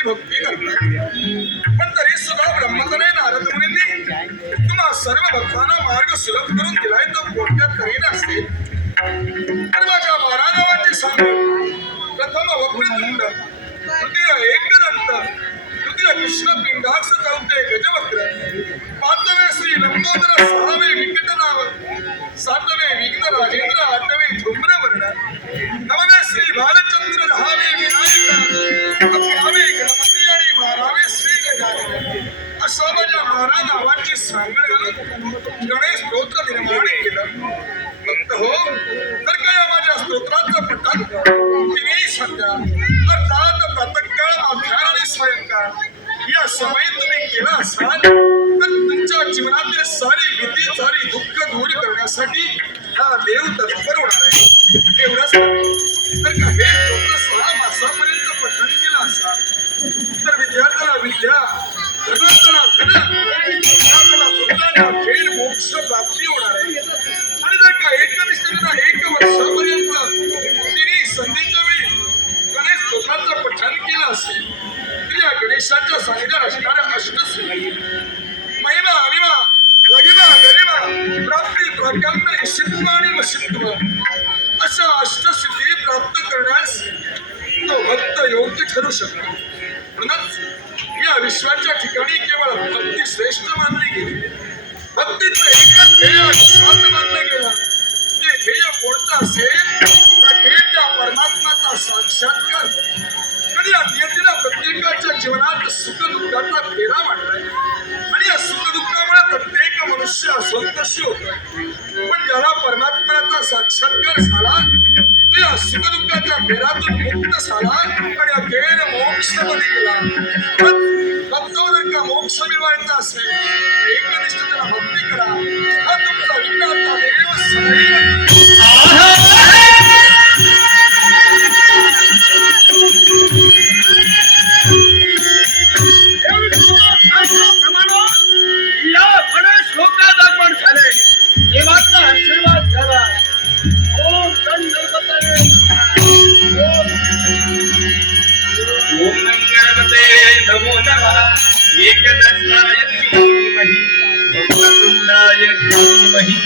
विष्णूची भक्ती करतात, पण तरी सुद्धा ब्रह्मचारी नारद मुनींनी तुम्हा सर्व भक्तांना मार्ग सुलभ करून दिलाय, तो कोणत्या तऱ्हेने असेल? तर माझ्या 12 नावांची सांगू. प्रथम वक्रतुंड, द्वितीय एकदंत, तृतीय कृष्ण पिंडाक्ष, चौथे गजवक्र, पाचवे श्री लंबोदर, सहावे विकट नाव, सातवे विघ्न राजेंद्र, आठवे धूम्रवर्ण, नववे श्री बालचंद्र, दहावे विनायक, अकरावे गणपती आणि 12वे श्री गजानन. अशा माझ्या 12 नावांची सांगड घालून गणेश स्तोत्र निर्माण केलं. भक्त हो, तर काय माझ्या स्तोत्राचं पठण तिन्ही संध्या अर्थात प्रातःकाळ, मध्याह्न आणि सायंकाळ या समयी तुम्ही केला असाल तर तुमच्या जीवनातील सारी भीती, सारी दुःख दूर करण्यासाठी हा देव तत्पर होणार आहे. एवढंच तर का हे स्तोत्र 6 मासापर्यंत पठण केलं असाल तर विद्यार्थ्याला विद्या, धनाला धन, पुत्राला पुत्राला खेळ, मोक्ष प्राप्ती होणार आहे. आणि जर का एकनिष्ठेनं 1 वर्षापर्यंत तिन्ही संधीच्या वेळी गणेश स्तोत्राचं पठण केलं असेल तर या गणेशाच्या सानिध्यात असणाऱ्या अष्टसिद्धी महिमा, अभिमा, लगिमा, गरिमा, प्राप्ती, प्राकल्प, ईशित्व आणि वशित्व अशा अष्टसिद्धी प्राप्त करण्यास तो भक्त योग्य ठरू शकतो. म्हणूनच या विश्वाच्या ठिकाणी केवळ भक्ती श्रेष्ठ मानली गेली. भक्तीचं एकच ध्येय साध्य मानलं गेलं. ते ध्येय कोणतं असेल तर त्या परमात्म्याचा साक्षात्कार. कधी अध्यक्षीला प्रत्येकाच्या जीवनात सुखदुःखाचा फेरा मांडलाय आणि या सुखदुःखामुळे प्रत्येक मनुष्य असंतोषी होतोय. पण ज्याला परमात्म्याचा साक्षात्कार झाला तो या सुखदुःखाच्या फेरातून मुक्त झाला आणि अखेर मोक्षामध्ये गेला. भक्तावर का मोक्ष मिळवायचा असेल एकनिष्ठ त्याला भक्ती करा. हा तुमचा विघ्नहर्ता देव सदैव एकदंताय धीमहि वक्रतुंडाय धीमहि